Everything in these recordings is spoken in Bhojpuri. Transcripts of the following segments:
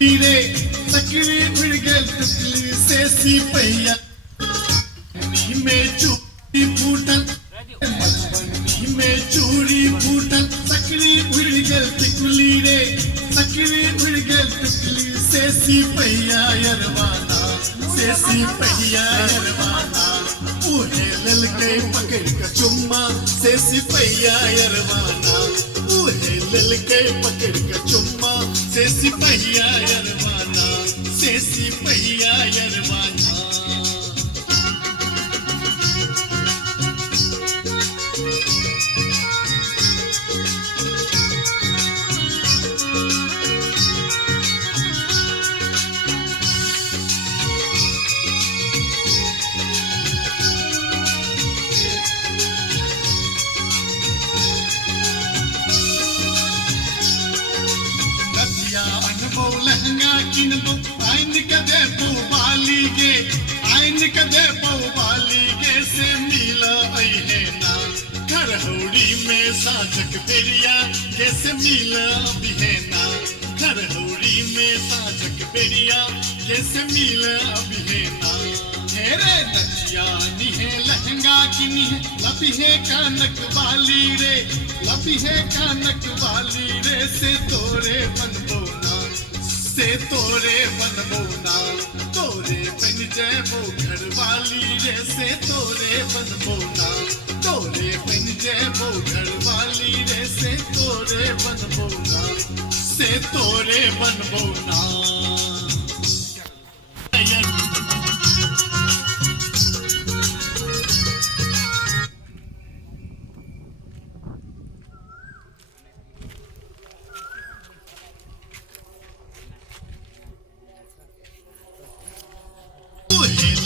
हीरे सकरी मिर्गल टुकली से सिपहिया में चूड़ी फूटल मधुबनी में चूड़ी फूटल सकरी मिर्गल टुकली रे सकरी मिर्गल टुकली से सिपहिया यरवाना से सिपहिया यरवाना उहे ललके पकड़ के चुम्मा से सिपहिया यरवाना उहे ललके पकड़ के चुम्मा से सिपहिया यरवाना से सिपहिया यरवाना लहंगा किनको आइन कदे बाली गे आइन कदे बाली गे से मिला है ना घर हौड़ी में साजक बेरिया जैसे मिला भी है ना घर हौड़ी में साजक बेरिया जैसे मिला भी है ना हेरे नचिया नी है लहंगा किनी है लबी है कानक वाली रे लबी है कानक वाली रे से तोरे बनबो से तोरे बनबोना तोरे बन जैबो घर वाली रे से तोरे बनबोना तोरे बन जैबो घर वाली रे से तोरे बनबोना से तोरे बनबोना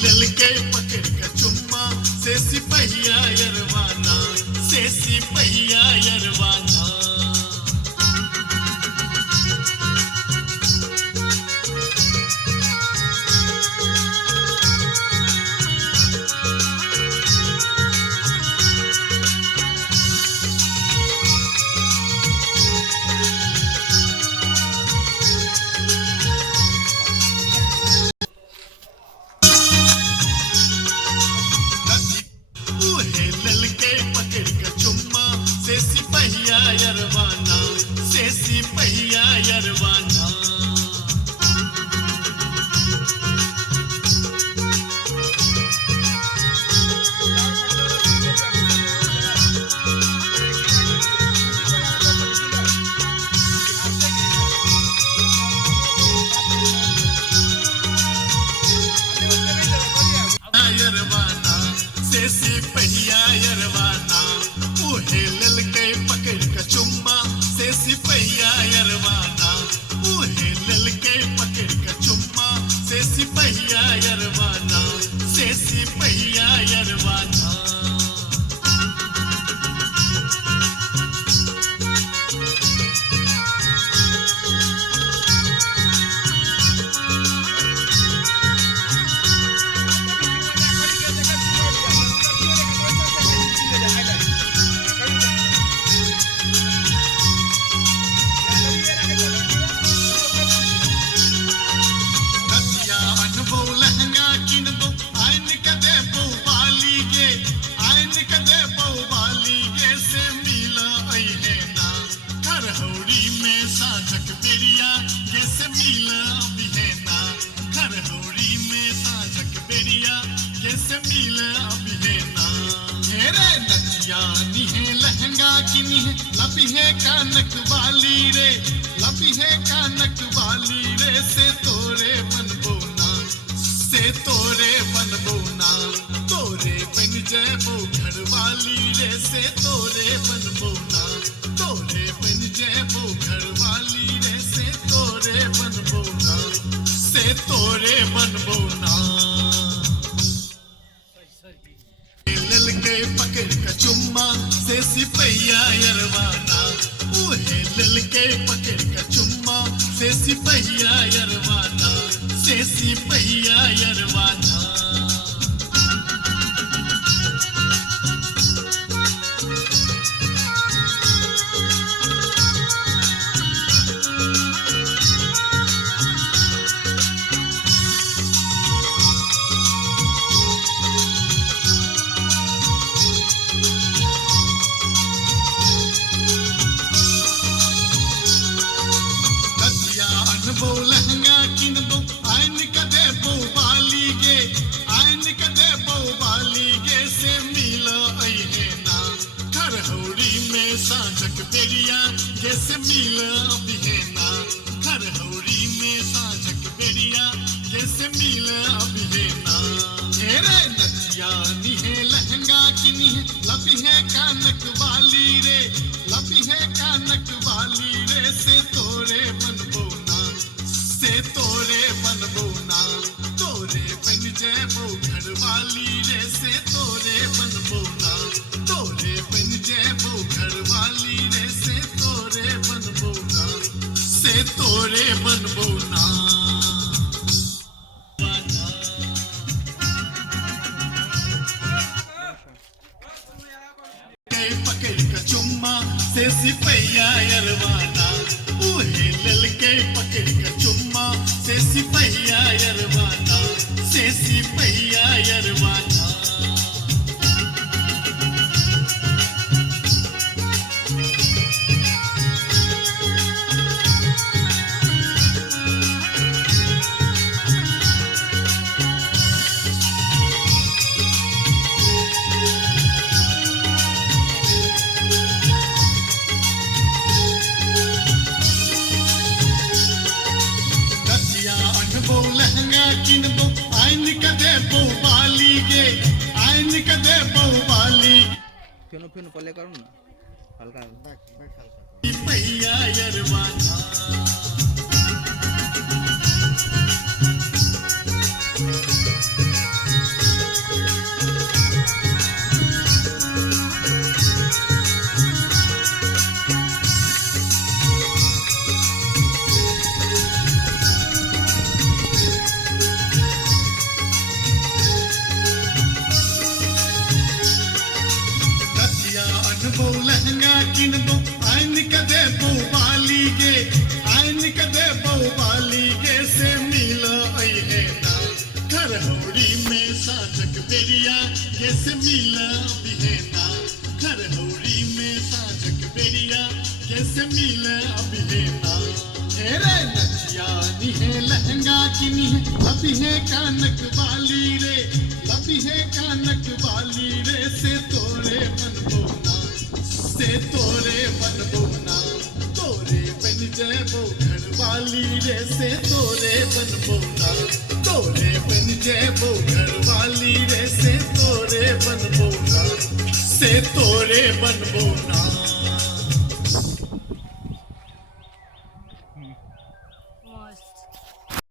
ललके पकड़ के चुम्मा से सिपहिया यरवाना से सिपहिया यरवाना यरवाना से सिपहिया यरवाना यरवाना से सिपहिया यरवाना उहे ललके पकड़ के चुम्मा से सिपहिया यरवाना उहे ललके पकड़ के चुम्मा से सिपहिया यरवाना से सिपहिया यरवाना किनी है लबी है कानक वाली रे लबी है कानक वाली रे से तोरे बनबोना से तोरे बनबोना तोरे बन जैबो घर वाली रे से तोरे बनबोना तोरे बन जैबो घर वाली रे से तोरे बनबोना से तोरे बनबोना ललके पकड़ के चुम्मा से सिपहिया यरवाना उहे ललके पकड़ के चुम्मा से सिपहिया यरवाना से सिपहिया यरवाना अनबो लहंगा किनबो आइन कदे बो बाली गे आइन कदे बो बाली गे से मिल आई है ना घर हौड़ी में साझक बेरिया गे से मिल अभी है ना घर हौड़ी में साझक बेरिया गे से मिल अभी है ना हेरे नचिया नी है लहंगा किनी है लबी है कानक वाली रे लबी है कानक वाली रे से तोरे बनबो ना से तोरे बनबो ना तोरे बन जेबो घर वाली रे से तोरे बनबो ना तोरे बन जेबो घर वाली रे से तोरे बनबो ना से तोरे बनबो ना पकड़ का चुम्मा से सिपैया यरवाना उहे ललके पकड़ का चुम्मा से सिपैया यरवाना से सिपैया यरवाना किनबो आइन कदे बो बाली गे आइन कदे बो बाली फिर पहले करो ना हल्का पैया यरवाना अनबो लहंगा किनबो आइन कदे बो बाली गे आइन कदे बो बाली गे से मिल आई है ना घर हौड़ी में साझक बेरिया गे से मिल अभी है ना घर हौड़ी में साझक बेरिया गे से मिल अभी है ना हेरे नचिया नी है लहंगा किनी है लबी है कानक वाली रे लबी है कानक वाली रे से तोरे बनबो ना से तोरे बनबो ना तोरे बन जेबो घर वाली रे से तोरे बनबो ना तोरे बन जेबो घर वाली रे से तोरे बनबो ना से तोरे बनबो ना